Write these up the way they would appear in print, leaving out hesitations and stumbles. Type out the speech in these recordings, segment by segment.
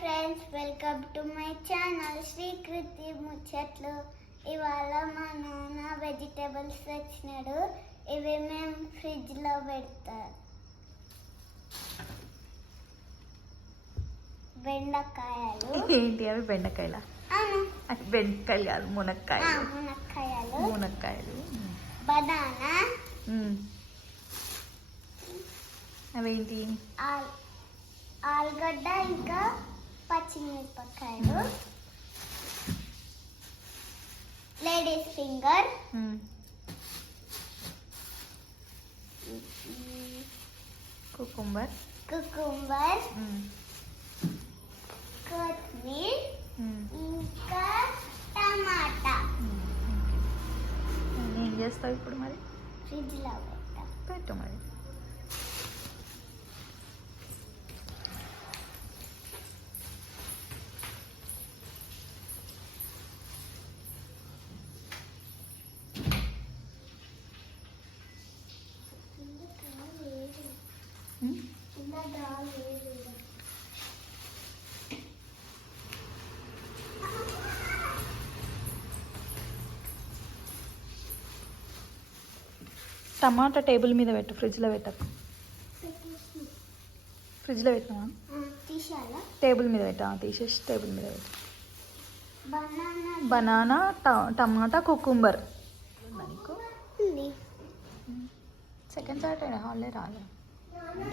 Friends, welcome to my channel Srikriti ముచ్చట్లు. ఇవాళ మా నాన్న వెజిటేబుల్స్ తెచ్చినాడు. ఇవి మేము ఫ్రిడ్జ్లో పెడతాం. బెండకాయలు. ఏంటి అవి? బెండకాయలా? అది బెండకాయలు కాదు, మునక్కాయలు. మునక్కాయలు. బనానా. అవేంటి? ఆలుగడ్డ, ఇంకా పచ్చిమిరపకాయలు. Ladies finger. కుకుంబర్. కొత్తిమీర, ఇంకా టమాటా. ఏం చేస్తావు ఇప్పుడు మరి? ఫ్రిడ్జ్లో పెట్టు మరి. టమాటా టేబుల్ మీద పెట్టు, ఫ్రిడ్జ్లో పెట్టకు. ఫ్రిడ్జ్లో పెట్టినా? టేబుల్ మీద పెట్టా. తీసేసి టేబుల్ మీద పెట్టు. బనానా, టమాటా, కుకుంబర్. నీకు సెకండ్ సాటర్డే హాలిడే రాలే?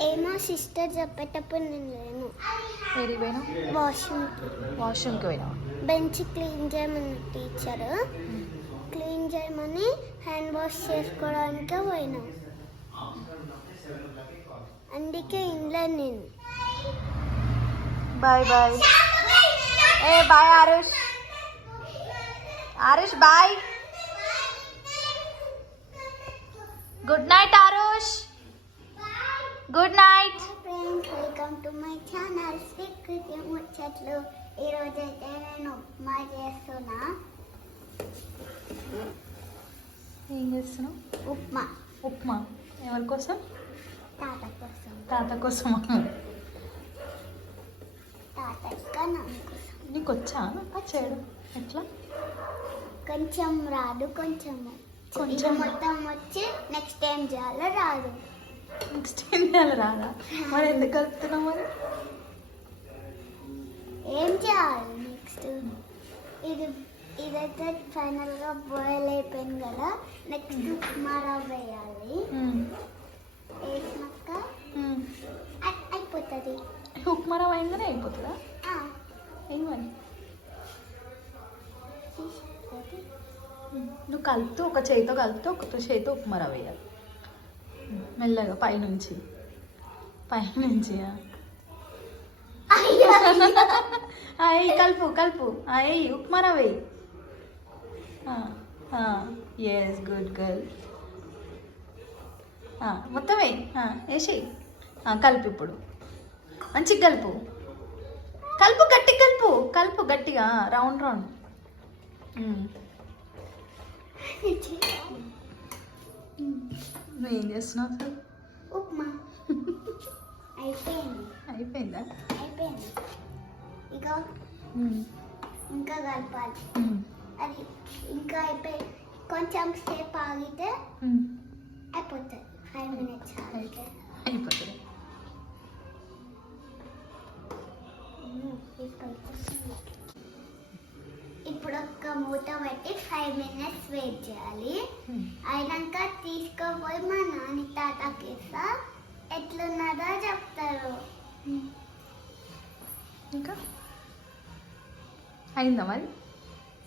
ఏమో సిస్టర్ చెప్పేటప్పుడు నేను లేను. ఏది పోయినా? వాష్రూమ్కి పోయినా. బెంచ్ క్లీన్ చేయమని టీచర్ క్లీన్ చేయమని హ్యాండ్ వాష్ చేసుకోవడానికి పోయినా. అందుకే ఇంట్లో నేను. Bye bye. ఏ bye Aarush. Aarush bye. Good night Aarush. Good night friends, welcome to my channel Srikriti Muchatlu. ఈరోజు అయితే నేను ఉప్మా చేస్తున్నా. ఏం చేస్తున్నావు? ఉప్మా ఎవరి కోసం? తాత కోసం. తాత కోసమా? తాత ఇంకా నాన్న కోసం. నీకు వచ్చా చేయడం? ఎట్లా? కొంచెం రాదు, కొంచెం మొత్తం వచ్చి నెక్స్ట్ ఏం చేయాలో రాదు. నెక్స్ట్ ఏం చేయాలి రాదా? మరి ఎందుకు కలుపుతున్నావు మరి? ఏం చేయాలి నెక్స్ట్? ఇదైతే ఫైనల్గా బాయిల్ అయిపోయింది కదా. నెక్స్ట్ ఉప్మా రవ్వ వేయాలి. వేసినాక అయిపోతుంది. ఉప్మా రవ్వ అయిందనే అయిపోతుందా? ఏం మరి నువ్వు కలుపుతూ, ఒక చేతితో కలుపుతూ ఒక చేతితో ఉప్మా రవ్వ వేయాలి మెల్లగా పైనుంచి. అయ్యి కలుపు. అయ్యి ఉప్మా రవ్వ వేయి. Yes, good girl. మొత్తం వేసి కలుపు. ఇప్పుడు మంచిగా కలుపు. కలుపు గట్టిగా. రౌండ్ నువ్వేం చేస్తున్నావు అసలు? ఉప్మా అయిపోయిందా? అయిపోయింది. ఇక ఇంకా కలపాలి. అది ఇంకా కొంచెం సేపు ఆగితే అయిపోతుంది. 5 minutes అయిపోతుంది. ఇప్పుడు ఒక మూత పెట్టి 5 minutes వెయిట్ చేయాలి. అయినాక తీసుకుపోయి మా నాన్న తాతకేస్తా. ఎట్లున్నదో చెప్తారు. ఇంకా అయిందా మరి?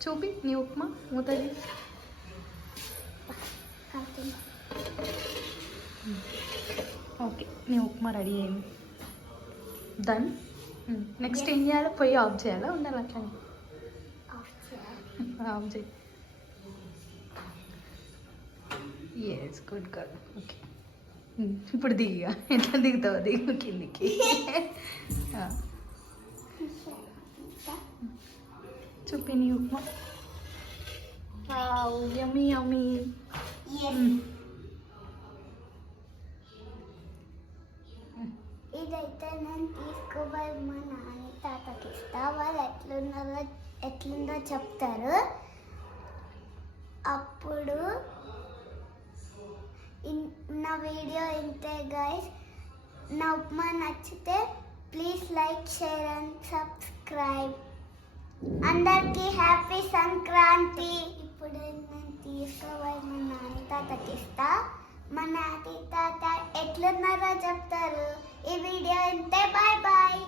చూపి నీ ఉప్మా మూతది. ఓకే, నీ ఉప్మా రెడీ అయింది. డన్. నెక్స్ట్ ఏం చేయాలి? పొయ్యి ఆఫ్ చేయాలా? ఉండాలి అట్లా? ఆఫ్ చేయి. Yes, good girl. ఓకే, ఇప్పుడు దిగిగా. ఎట్లా దిగుతావు? దిగు కిందికి. చూపి నీ ఉప్మా. యమ్మీ. ఇదైతే నేను తీసుకోబోయి మా నాన్న తాతకి ఇస్తా. వాళ్ళు ఎట్లుందో చెప్తారు. అప్పుడు నా వీడియో ఇంతే గైస్. నా ఉప్మా నచ్చితే please like, share and subscribe. అందరికీ హ్యాపీ సంక్రాంతి. ఇప్పుడు నేను తీసుకోబోయి మా నాన్న తాతకి ఇస్తా. మా నాటి తాత ఎట్లున్నారో చెప్తారు. ఈ వీడియో ఇంతే. Bye bye.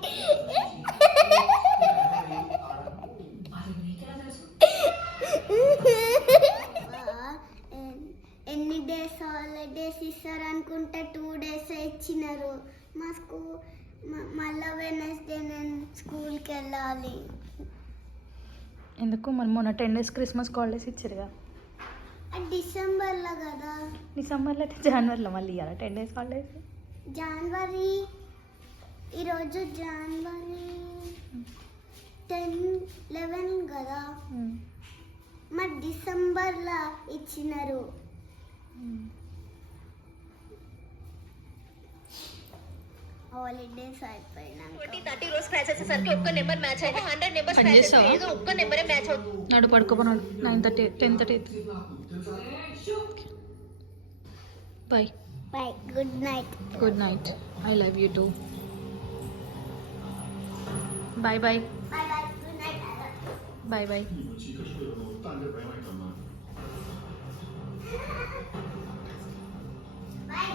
ఎన్ని డేస్ హాలిడేస్ ఇస్తారు అనుకుంటే 2 days ఇచ్చినారు. మా స్కూల్ మళ్ళీ వెనస్డే నేను స్కూల్కి వెళ్ళాలి. ఎందుకు మరి మొన్న 10 days క్రిస్మస్ హాలిడేస్ ఇచ్చారుగా. అది డిసెంబర్లో కదా. డిసెంబర్లో అయితే జనవరిలో మళ్ళీ ఇవ్వాలి 10 days హాలిడేస్. జనవరి, ఈరోజు జనవరి 10, 11 కదా. మరి డిసెంబర్లో ఇచ్చినారు. హాలిడేస్ అయిపోయినాక 30 రోజు స్క్రాచ్ వచ్చేసరికి ఒక్క నెంబర్ మ్యాచ్ అయితే 100 నెంబర్ పని చేస్తావా? ఏదో ఒక్క నెంబరే మ్యాచ్ అవుతుంది. నాడు పడుకోపోనాడు 9:30 10:30. Bye bye. Good night. Good night. I love you too. Bye bye. Bye bye. Good night. Bye bye. Bye.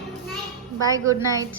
Good night. Bye good night.